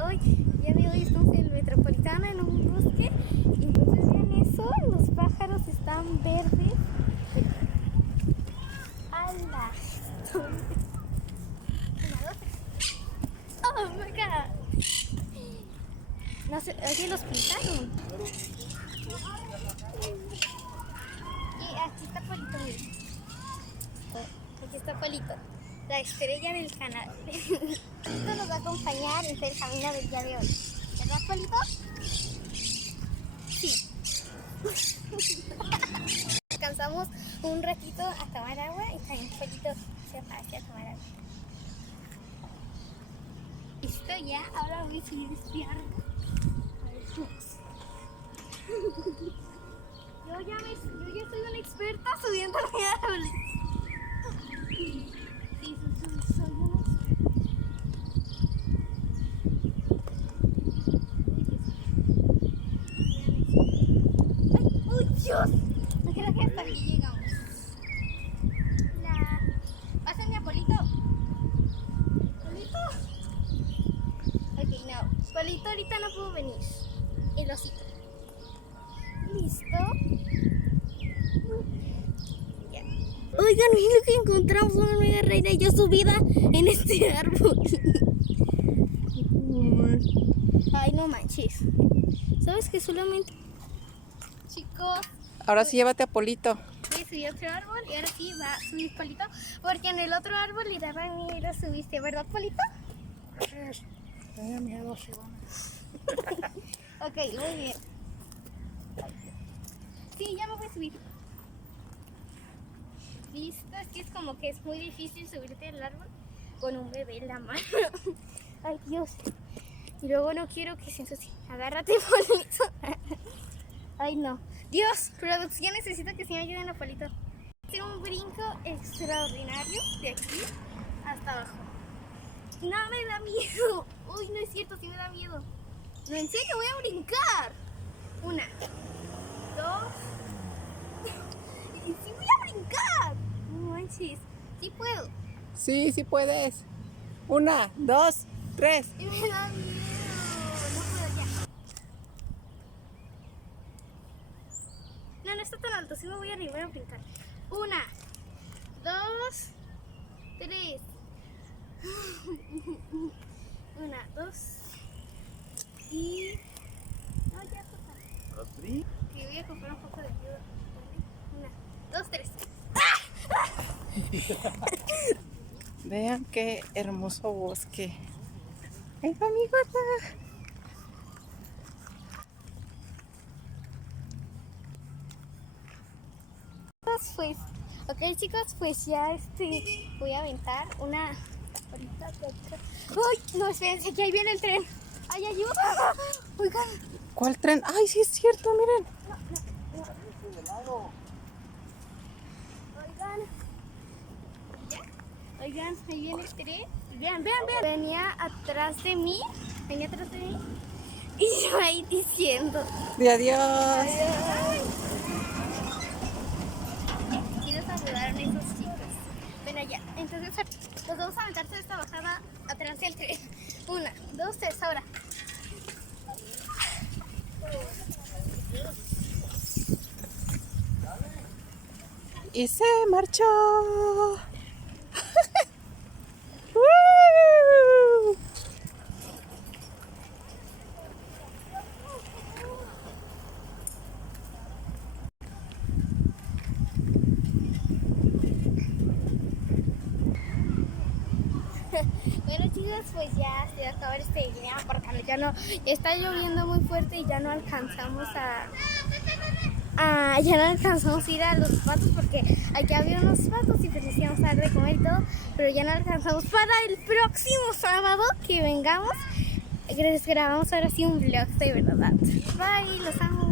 hoy, ya de hoy estamos en el Metropolitano, en un bosque, y entonces vean eso, los pájaros están verdes. ¡Hala! ¡Oh, my God! No sé, oye, los pintaron. Y aquí está Polito, miren. Aquí está Polito, la estrella del canal. Esto nos va a acompañar en el camino del día de hoy. ¿Verdad, Polito? Sí. Descansamos un ratito a tomar agua y también Polito se aparece a tomar agua. Listo ya, ahora voy a subir este árbol. Yo ya soy una experta subiendo árboles. Sí, soy una experta. ¡Ay, uy, Dios! No creo que hasta aquí llegamos. Pásame a Polito. ¿Polito? Ok, no. Polito ahorita no puedo venir. El osito. ¿Listo? Ya. Oigan, miren lo que encontramos, una mega reina y yo subida en este árbol. Ay, no manches. ¿Sabes que solamente... Chicos... Ahora sí llévate a Polito. Sí, subí a otro árbol y ahora sí va a subir Polito. Porque en el otro árbol le daban miedo a subirse, ¿verdad, Polito? Tenía miedo, Shibana. Ok, muy bien. Sí, ya me voy a subir. Listo, es que es como que es muy difícil subirte al árbol con un bebé en la mano. Ay, Dios. Y luego no quiero que se ensucie. Agárrate, Polito. Ay, no. Dios, producción, necesito que sí me ayuden a Polito. Hacer un brinco extraordinario de aquí hasta abajo. No me da miedo. Uy, no es cierto, sí me da miedo. No, en serio, voy a brincar. 1, 2. Y sí voy a brincar. No manches, sí puedo. Sí, sí puedes. 1, 2, 3. Y me da miedo. No puedo ya. No, no está tan alto, sí me voy a animar a brincar. 1, 2, 3. 1, 2. Y... no, ya toca. Sí, voy a comprar un poco de ayuda. 1, 2, 3. Vean qué hermoso bosque. ¡Ay, va mi gorda! Pues, ok, chicos, pues ya voy a aventar una... ¡Uy! No, espérense, que ahí viene el tren. ¡Ay, ayuda! Oigan. ¿Cuál tren? ¡Ay, sí es cierto! Miren. Oigan. ¿Ya? Oigan, ahí viene el tren. Vean, vean, vean. Venía atrás de mí. Y yo ahí diciendo... De adiós. Ay. Quiero saludar a esos chicos. Bueno, ya. Entonces, nos vamos a aventar toda esta bajada atrás del tren. 1, 2, 3, ahora. Y se marchó. Bueno, chicos, pues ya se va a acabar este video porque ya no está lloviendo muy fuerte y ya no alcanzamos a ir a los patos porque aquí había unos patos y pues les íbamos a dar de comer y todo, pero ya no alcanzamos. Para el próximo sábado que vengamos, les grabamos ahora sí un vlog de verdad. Bye, los amo.